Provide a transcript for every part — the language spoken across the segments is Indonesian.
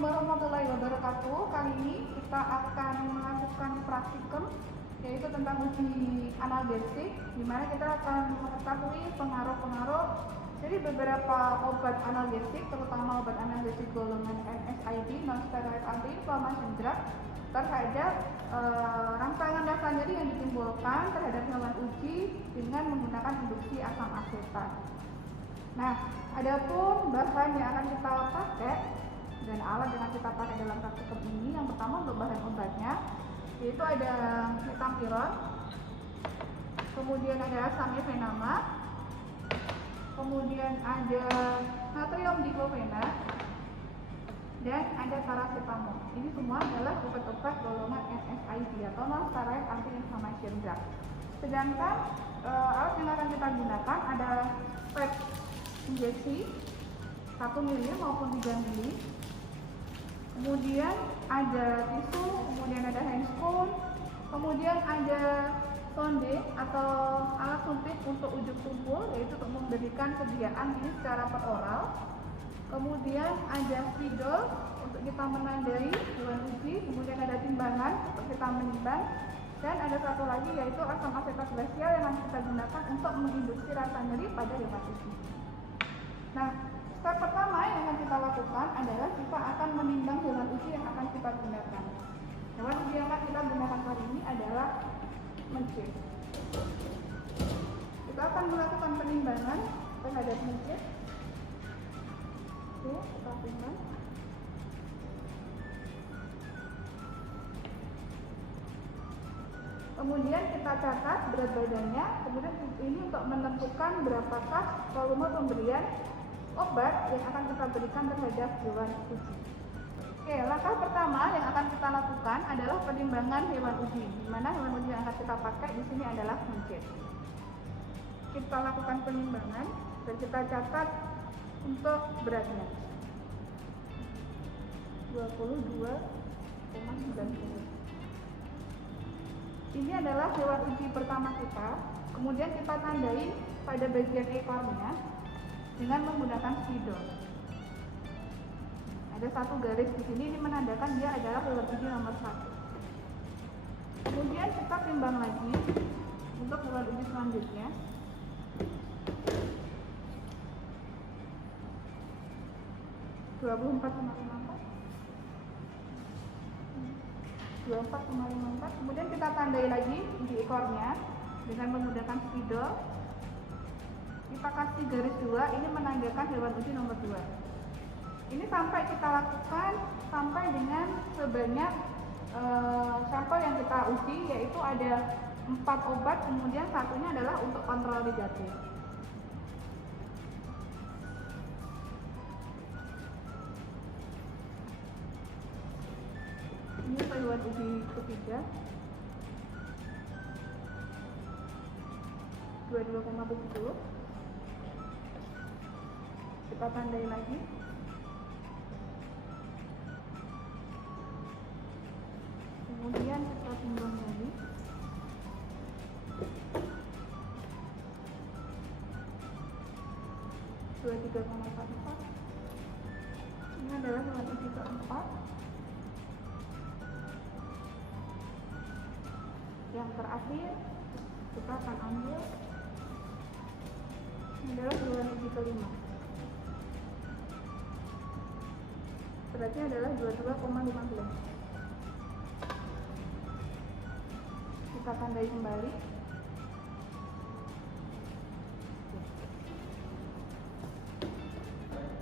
Assalamualaikum warahmatullahi wabarakatuh. Kali ini kita akan melakukan praktikum, yaitu tentang uji analgesik, di mana kita akan mengetahui pengaruh-pengaruh dari beberapa obat analgesik, terutama obat analgesik golongan NSAID (non-steroid anti-inflammation drug) terhadap rangsangan rasa nyeri yang ditimbulkan terhadap hewan uji dengan menggunakan induksi asam asetat. Nah, adapun bahan yang akan kita pakai dan alat yang akan kita pakai dalam praktikum ini, yang pertama untuk bahan obatnya, yaitu ada metampiron, kemudian ada asam efenama, kemudian ada natrium diklofenat, dan ada paracetamol. Ini semua adalah obat-obat golongan NSAID atau non-steroid anti-inflammation drug. Sedangkan alat yang akan kita gunakan ada pep injeksi 1 ml maupun 3 ml. Kemudian ada tisu, kemudian ada handscoon, kemudian ada sonde atau alat suntik untuk ujuk tumpul, yaitu untuk memberikan sediaan ini secara peroral. Kemudian ada spidol untuk kita menandai hewan uji, kemudian ada timbangan untuk kita menimbang, dan ada satu lagi yaitu asam asetat glasial yang akan kita gunakan untuk menginduksi rasa nyeri pada hewan uji. Nah, step pertama yang akan kita lakukan adalah kita akan menimbang hewan uji yang akan kita gunakan. Hewan uji yang akan kita gunakan kali ini adalah mencit. Kita akan melakukan penimbangan terhadap mencit. Oke, kita timbang. Kemudian kita catat berat badannya. Kemudian ini untuk menentukan berapakah volume pemberian obat yang akan kita berikan terhadap hewan uji. Oke, langkah pertama yang akan kita lakukan adalah penimbangan hewan uji, di mana hewan uji yang akan kita pakai di sini adalah mencit. Kita lakukan penimbangan dan kita catat untuk beratnya 22,90. Ini adalah hewan uji pertama kita. Kemudian kita tandai pada bagian ekornya dengan menggunakan spidol. Ada satu garis di sini, ini menandakan dia adalah hewan uji nomor 1. Kemudian kita timbang lagi untuk hewan uji selanjutnya. 24,54. Kemudian kita tandai lagi di ekornya dengan menggunakan spidol. Kita kasih garis 2, ini menandakan hewan uji nomor 2. Ini sampai kita lakukan sampai dengan sebanyak sampel yang kita uji, yaitu ada 4 obat, kemudian satunya adalah untuk kontrol negatif. Ini hewan uji ketiga, 22,70. Kita tandai lagi. Kemudian kita timbang lagi. Ini adalah hewan uji keempat. Yang terakhir kita akan ambil, ini adalah hewan uji kelima. Beratnya adalah 22,15. Kita tandai kembali.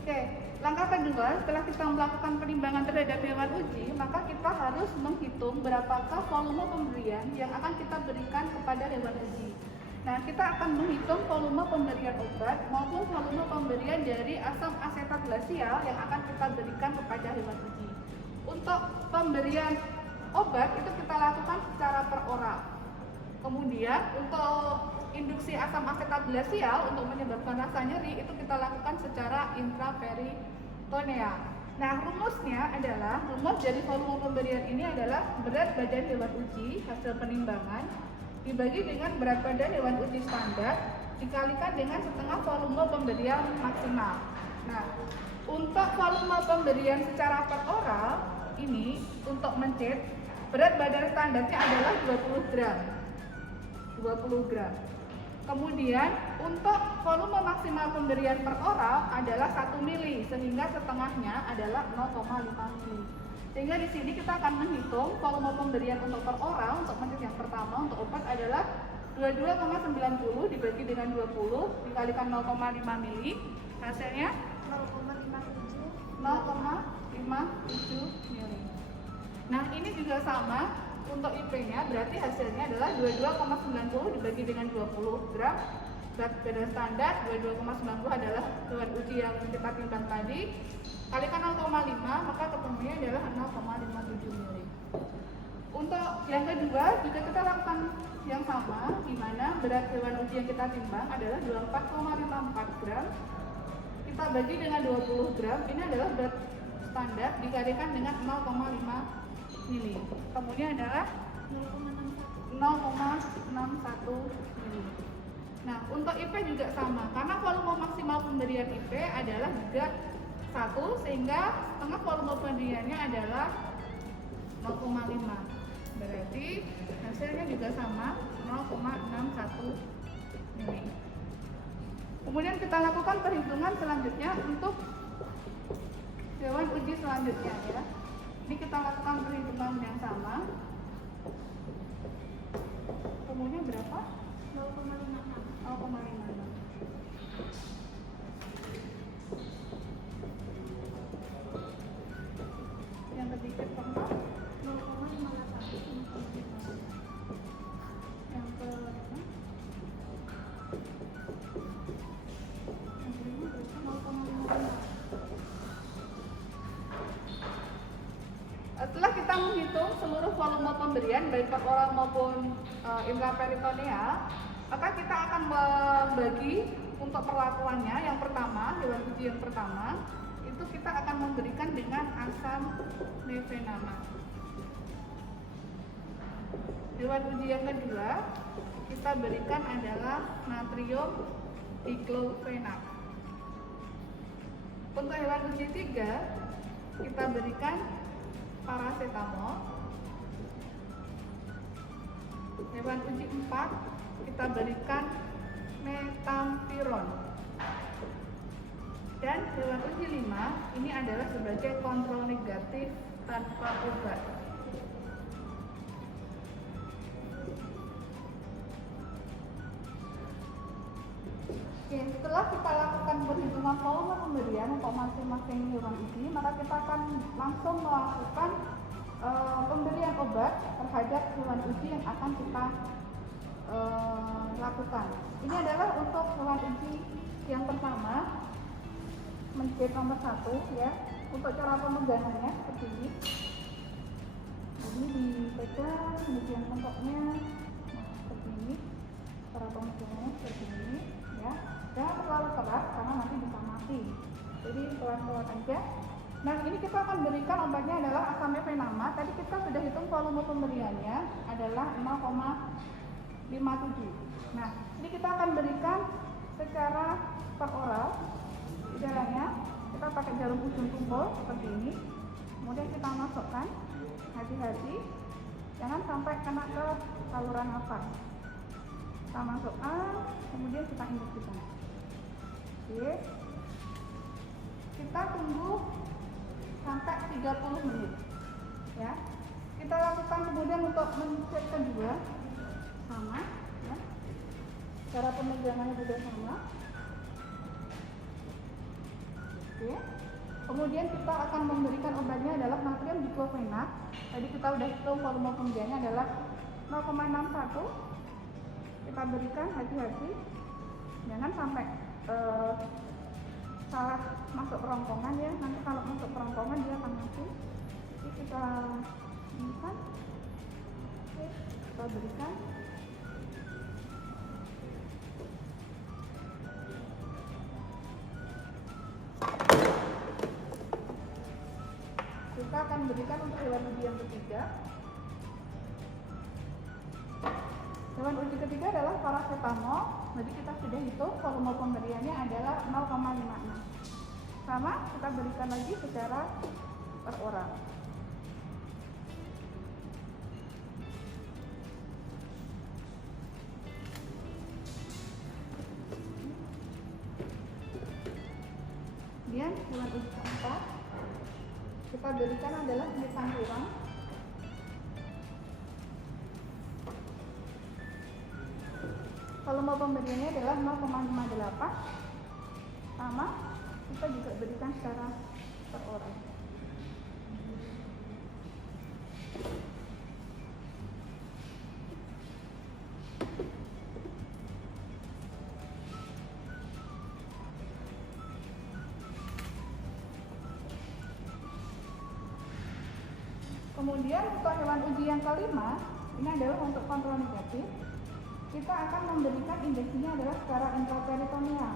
Oke, langkah kedua setelah kita melakukan penimbangan terhadap hewan uji, maka kita harus menghitung berapakah volume pemberian yang akan kita berikan kepada hewan uji. Nah, kita akan menghitung volume pemberian obat maupun volume pemberian dari asam asetat glasial yang akan kita berikan kepada hewan uji. Untuk pemberian obat itu kita lakukan secara peroral. Kemudian untuk induksi asam asetat glasial untuk menyebabkan rasa nyeri itu kita lakukan secara intraperitoneal. Nah, rumusnya adalah, rumus dari volume pemberian ini adalah berat badan hewan uji hasil penimbangan dibagi dengan berat badan hewan uji standar dikalikan dengan setengah volume pemberian maksimal. Nah, Untuk volume pemberian secara per oral ini untuk mencet berat badan standarnya adalah 20 gram. 20 gram. Kemudian untuk volume maksimal pemberian per oral adalah 1 mili, sehingga setengahnya adalah 0,5 mili. Sehingga di sini kita akan menghitung volume pemberian untuk per oral. Untuk mencet yang pertama untuk obat adalah 22,90 dibagi dengan 20 dikalikan 0,5 mili, hasilnya 0,57 mili. Nah, ini juga sama untuk IP-nya, berarti hasilnya adalah 22,90 dibagi dengan 20 gram. Berat badan standar 22,90 adalah hewan uji yang kita timbang tadi, kalikan 0,5, maka ketemunya adalah 0,57 mili. Untuk yang kedua juga kita lakukan yang sama, di mana berat hewan uji yang kita timbang adalah 24,54 gram. Kita bagi dengan 20 gram, ini adalah berat standar dikalikan dengan 0,5 mili. Kemudian adalah 0,61 mili. Nah, untuk IP juga sama, karena volume maksimal pemberian IP adalah juga 1, sehingga setengah volume pemberiannya adalah 0,5. Berarti hasilnya juga sama, 0,61 mili. Kemudian kita lakukan perhitungan selanjutnya untuk hewan uji selanjutnya ya. Ini kita lakukan perhitungan yang sama. Kemudian berapa? 0,56. Yang ketiga keempat 0,58. Yang kelima setelah kita menghitung seluruh volume pemberian baik per oral maupun intraperitoneal, maka kita akan membagi untuk perlakuannya. Yang pertama, hewan uji yang pertama itu kita akan memberikan dengan asam mefenama. Hewan uji yang kedua kita berikan adalah natrium diklofenak. Untuk hewan uji 3 kita berikan paracetamol. Hewan uji 4 kita berikan metampiron. Dan hewan uji 5 ini adalah sebagai kontrol negatif tanpa obat. Oke, setelah kita lakukan perhitungan volume pemberian untuk masing-masing hewan uji, maka kita akan langsung melakukan pemberian obat terhadap hewan uji yang akan kita lakukan. Ini adalah untuk hewan uji yang pertama, mencet nomor 1 ya. Untuk cara pemegangannya seperti ini. Ini dipegang, kemudian bentuknya seperti ini. Cara pemegangannya seperti ini ya. Jangan terlalu keras karena nanti bisa mati. Jadi pelan-pelan aja. Nah, ini kita akan berikan obatnya adalah asam mefenama. Tadi kita sudah hitung volume pemberiannya adalah 0,57. Nah, ini kita akan berikan secara per oral. Caranya kita pakai jarum ujung tumpul seperti ini. Kemudian kita masukkan, hati-hati jangan sampai kena ke saluran nafas. Kita masukkan, kemudian kita injeksikan. Oke. Kita tunggu sampai 30 menit. Ya. Kita lakukan kemudian untuk mencet kedua sama ya. Cara pemegangannya juga sama. Oke. Kemudian kita akan memberikan obatnya adalah natrium diklofenak. Tadi kita sudah hitung volume pemberiannya adalah 0,61. Kita berikan, hati-hati jangan sampai salah masuk kerongkongan ya. Nanti kalau masuk kerongkongan dia akan mati. Jadi kita berikan. Oke, kita berikan. Kita akan berikan untuk hewan uji yang ketiga. Hewan uji ketiga adalah paracetamol. Jadi kita sudah hitung volume pemberiannya adalah 0,56. Sama kita berikan lagi secara per orang. Kemudian hewan uji keempat kita berikan adalah penyertaan ruang. Volume pemberiannya adalah 0,58. Sama kita juga berikan secara per orang. Kemudian untuk hewan uji yang kelima, ini adalah untuk kontrol negatif. Kita akan memberikan injeksinya adalah secara intraperitoneal,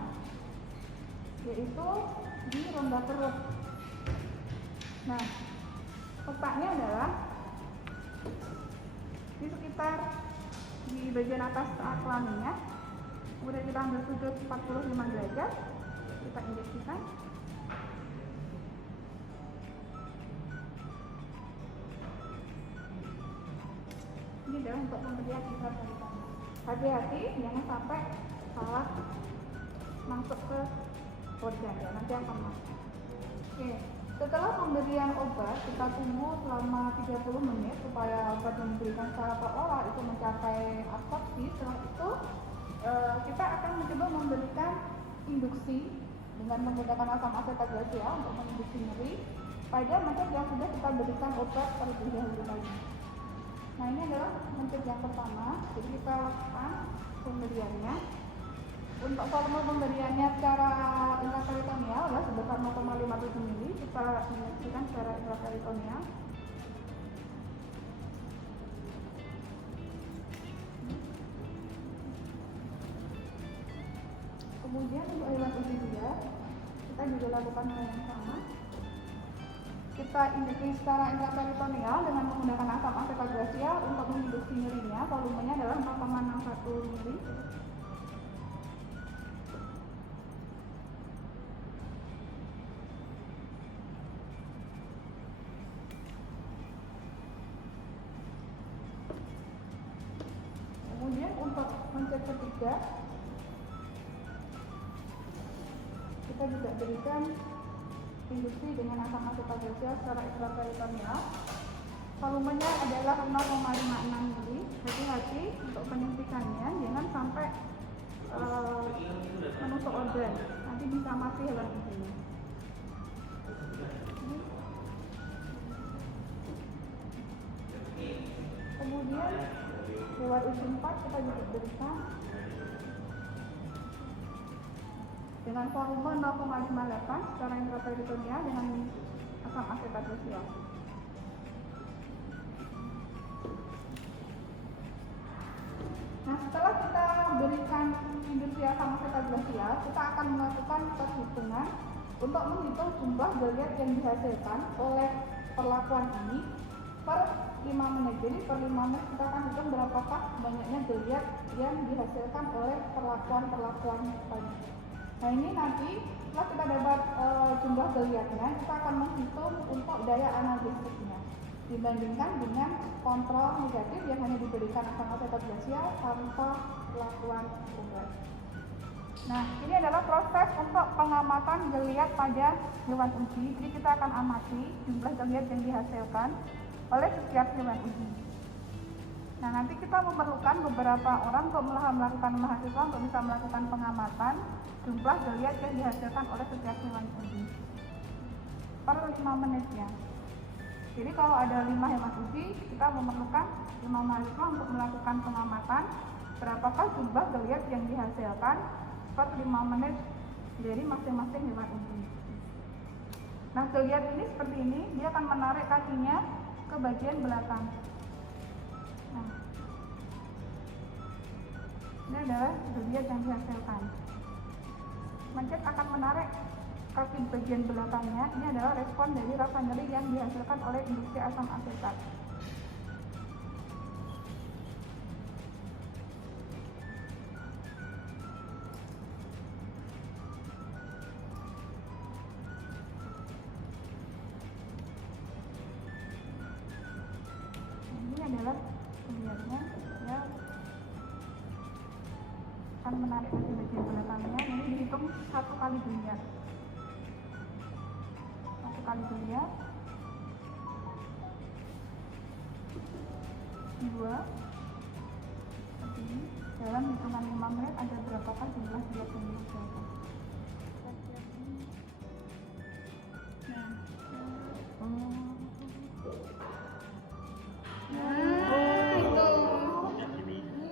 yaitu di rongga perut. Nah, letaknya adalah di sekitar di bagian atas kelaminnya. Kemudian kita ambil sudut 45 derajat, kita injeksikan. Ini adalah untuk pemberian intraperitoneal. Hati-hati jangan sampai salah masuk ke organ ya, nanti akan masuk. Oke, setelah pemberian obat kita tunggu selama 30 menit supaya obat yang diberikan secara per oral itu mencapai absorpsi. Setelah itu kita akan mencoba memberikan induksi dengan menggunakan asam asetat glacial untuk menginduksi nyeri pada mencet yang sudah kita berikan obat terlebih dahulu tadi. Nah, ini adalah mencet yang pertama, jadi kita lakukan pemberiannya. Untuk volume pemberiannya secara intraperitoneal adalah sebesar 0,57 ml. Kita injeksikan secara intraperitoneal. Kemudian untuk hewan uji dia, kita juga lakukan hal yang sama. Kita injeksi secara intraperitoneal dengan menggunakan asam asetat glacial untuk menginduksi nyerinya. Volumenya adalah 0,61 ml. Kemudian untuk mencet ketiga, kita juga berikan induksi dengan asam asetat glacial secara intraperitoneal. Volumenya adalah 0,56 ml. Hati-hati untuk penyuntikannya, jangan sampai menusuk organ, nanti bisa mati hewan ujinya. Kemudian hewan uji 4 kita juga berikan dengan volume 0,58 secara intraperitoneal dengan asam asetat glacial. Nah, setelah kita berikan induksi asam asetat glacial, kita akan melakukan perhitungan untuk menghitung jumlah geliat yang dihasilkan oleh perlakuan ini per 5 menit. Jadi per 5 menit kita akan hitung berapakah banyaknya geliat yang dihasilkan oleh perlakuan tadi. Nah, ini nanti setelah kita dapat jumlah geliatnya, kita akan menghitung untuk daya analgesiknya dibandingkan dengan kontrol negatif yang hanya diberikan asam asetat glacial tanpa perlakuan obat. Nah, ini adalah proses untuk pengamatan geliat pada hewan uji. Jadi kita akan amati jumlah geliat yang dihasilkan oleh setiap hewan uji. Nah, nanti kita memerlukan beberapa orang untuk melakukan mahasiswa untuk bisa melakukan pengamatan jumlah geliat yang dihasilkan oleh setiap hewan uji per 5 menitnya. Jadi kalau ada 5 hewan uji, kita memerlukan 5 mahasiswa untuk melakukan pengamatan berapakah jumlah geliat yang dihasilkan per 5 menit dari masing-masing hewan uji. Nah, geliat ini seperti ini, dia akan menarik kakinya ke bagian belakang. Nah, ini adalah geliat yang dihasilkan. Mencet akan menarik kaki bagian belakangnya. Ini adalah respon dari rasa nyeri yang dihasilkan oleh induksi asam asetat. akan menarik nadi bagian belakangnya. Ini dihitung 1 kali geliat. 1 kali geliat. 2. Seperti ini. Dalam hitungan 5 menit ada berapakah jumlah geliat yang diusahakan?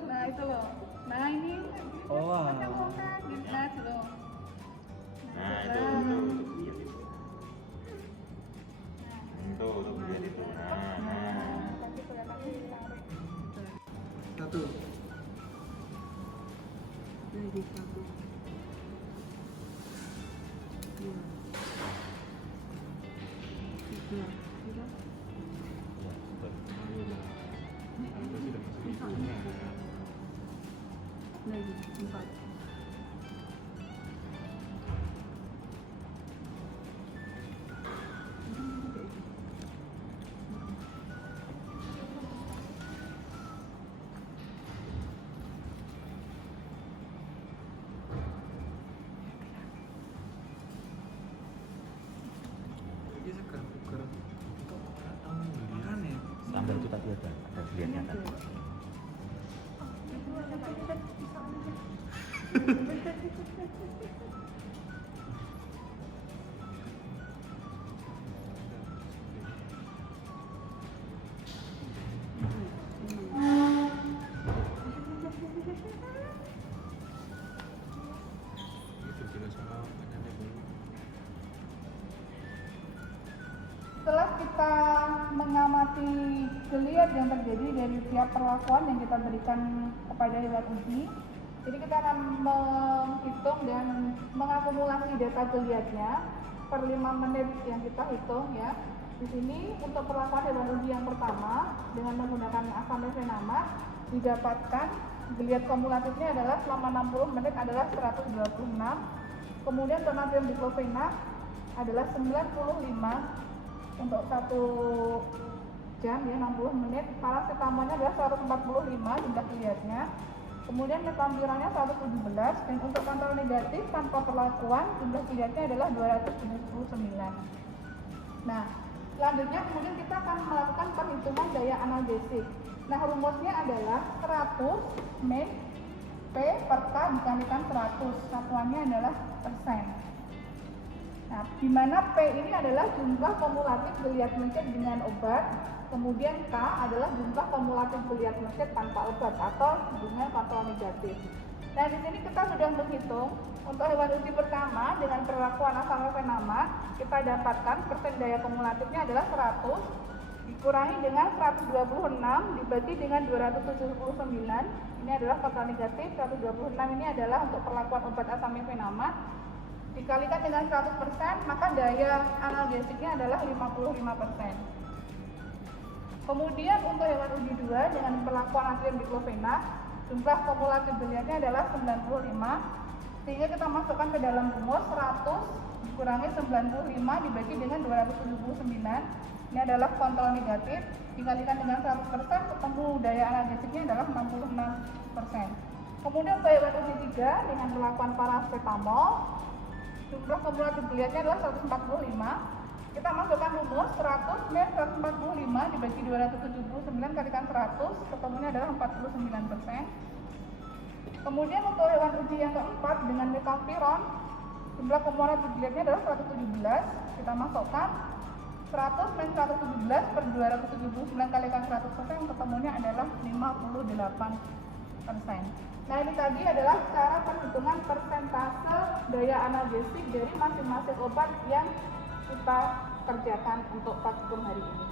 Nah itu loh. Nah ini gimnas loh. Nah itu lihat itu. Nanti kelihatannya ditarik. 1. Lagi 1. 2. 3. Lagi 4. Ini seger-seger. Makan ya? Sambal itu tadi ada geliatnya tadi. Setelah kita mengamati geliat yang terjadi dari tiap perlakuan yang kita berikan kepada hewan uji, jadi kita akan menghitung dan mengakumulasi data geliatnya per 5 menit yang kita hitung ya. Di sini untuk perlakuan hewan uji yang pertama dengan menggunakan asamefenamat didapatkan geliat kumulatifnya adalah selama 60 menit adalah 126. Kemudian untuk natrium diklofenak adalah 95 untuk 1 jam ya, 60 menit. Paracetamolnya adalah 145 jumlah geliatnya. Kemudian metampirannya 117 dan untuk kontrol negatif tanpa perlakuan jumlah geliatnya adalah 279. Nah, selanjutnya kemudian kita akan melakukan perhitungan daya analgesik. Nah, rumusnya adalah 100 min P per K dikalikan 100. Satuannya adalah persen. Nah, di mana P ini adalah jumlah kumulatif geliat mencit dengan obat, kemudian K adalah jumlah kumulatif geliat mencit tanpa obat atau dengan kontrol negatif. Nah, di sini kita sudah menghitung untuk hewan uji pertama dengan perlakuan asamefenamat, kita dapatkan persen daya kumulatifnya adalah 100 dikurangi dengan 126 dibagi dengan 279. Ini adalah kontrol negatif. 126 ini adalah untuk perlakuan obat asamefenamat. Dikalikan dengan 100%, maka daya analgesiknya adalah 55%. Kemudian untuk hewan uji 2 dengan perlakuan natrium diklofenak, jumlah kumulatif geliatnya adalah 95. Sehingga kita masukkan ke dalam rumus 100 dikurangi 95 dibagi dengan 279. Ini adalah kontrol negatif. Dikalikan dengan 100%, ketemu daya analgesiknya adalah 66%. Kemudian untuk hewan uji 3 dengan perlakuan paracetamol, jumlah kumulatif geliatnya adalah 145. Kita masukkan rumus 100 min 145 dibagi 279 kalikan 100, ketemunya adalah 49%. Kemudian untuk hewan uji yang keempat dengan metampiron, jumlah kumulatif geliatnya adalah 117. Kita masukkan 100 min 117 per 279 kalikan 100%, ketemunya adalah 58%. Nah, ini tadi adalah cara perhitungan persentase daya analgesik dari masing-masing obat yang kita kerjakan untuk praktikum hari ini.